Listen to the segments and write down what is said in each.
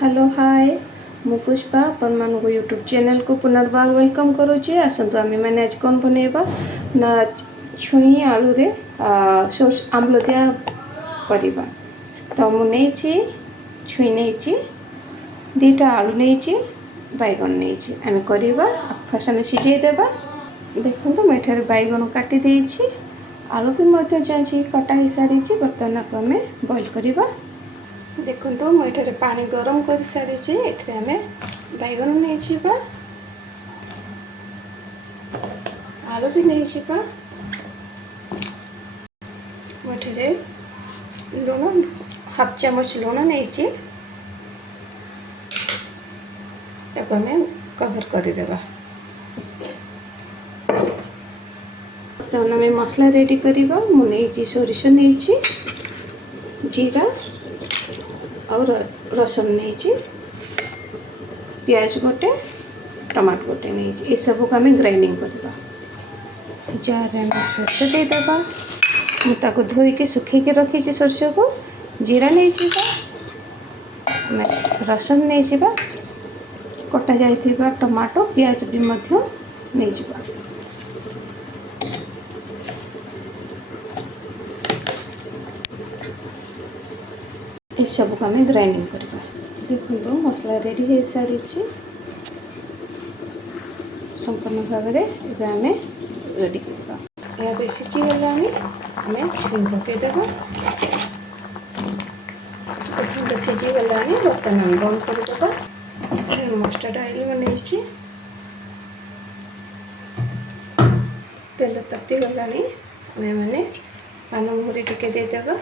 Hello hi मु पुष्पा अपन मान YouTube channel को पुनर्बार वेलकम करुचे। आसतु आमे मैंने आज कौन बनैबा ना छुई आलू रे सोर्स आम्ल दिया करिबा। तो मु नेछि छुई नेछि दीटा आलू नेछि बैगन नेछि आमे करिबा। फर्स्ट आमे सिझेई देबा। देखंतु मैं एठारे बैगन काटी देछि आलू भी मध्य जांची कटा ही सारी छि। बर्तमान को आमे बॉईल करिबा। देखो मुझे पानी गरम कर सारी एमे बैगन नहीं छिपा आलू भी नहीं छिपा मुझे लुण हाफ चामच लुण नहीं कवर करदेबा। तो आम मसला रेडी करवा मुझे सोरिष नहीं जीरा और रसुन नहीं प्याज गोटे टमाटो गोटे नहीं ये सब को आम ग्राइंडिंग करवा। जार सरष देदेबा मुझे धोईकी सुखी रखी सरष को जीरा नहीं रसुन नहीं कटा जाइथिबा टमाटो प्याज भी नहीं जा। इस सब को आम ग्राइंडिंग करवा। देखो मसला रेडी हो सारी संपूर्ण भाव में आम रेडी करवा। यहाँ सिझीगला आम छुई पकईदेव। प्रथम सिझीगला बर्तमान आम बंद करदेव। मस्टर्ड ऑयल बन तेल तातीगला मैंने पान मुहरी टिके देदेव।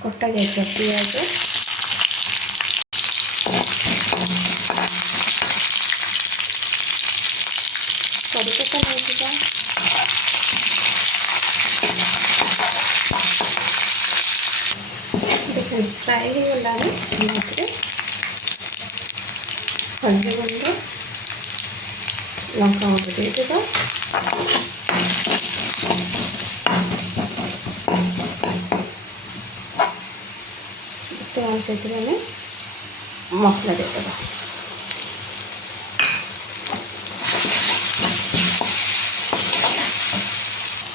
कटा जाए प्याज कड़ीपत्ता नहीं देखिए फ्राए हो गला हल्दी गुंड लंका गुंड देदेबा। से मसला देदेबा।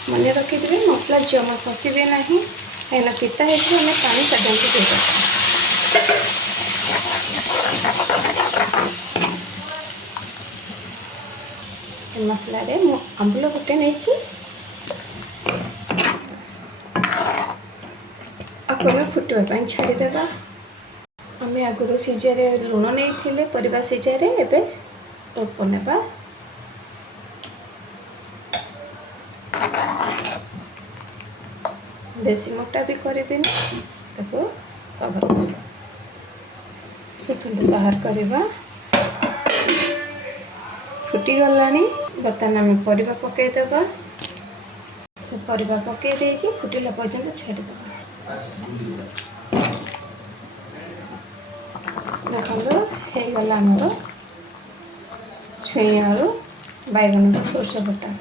मन रखिदे मसला जमा फसबे ना कहीं पिता है पानी साधारण देदेबा। मसला रे आंबुल गोटे नहीं आगे फुटवाई छाड़देबा। आम आगुरी सीझारे लुण नहीं परिबा सीझारे एवं अल्प नेबा। बेसी मोटा भी करें कवर कर देखते बाहर करवा। फुटीगला बर्तमान आम परिबा पकईदेबा। सब परिबा पकई देछि फुटिला पर्यंत छाड़देबा। देखो होगला आमर छुई आलू बैगन सोरष बटा।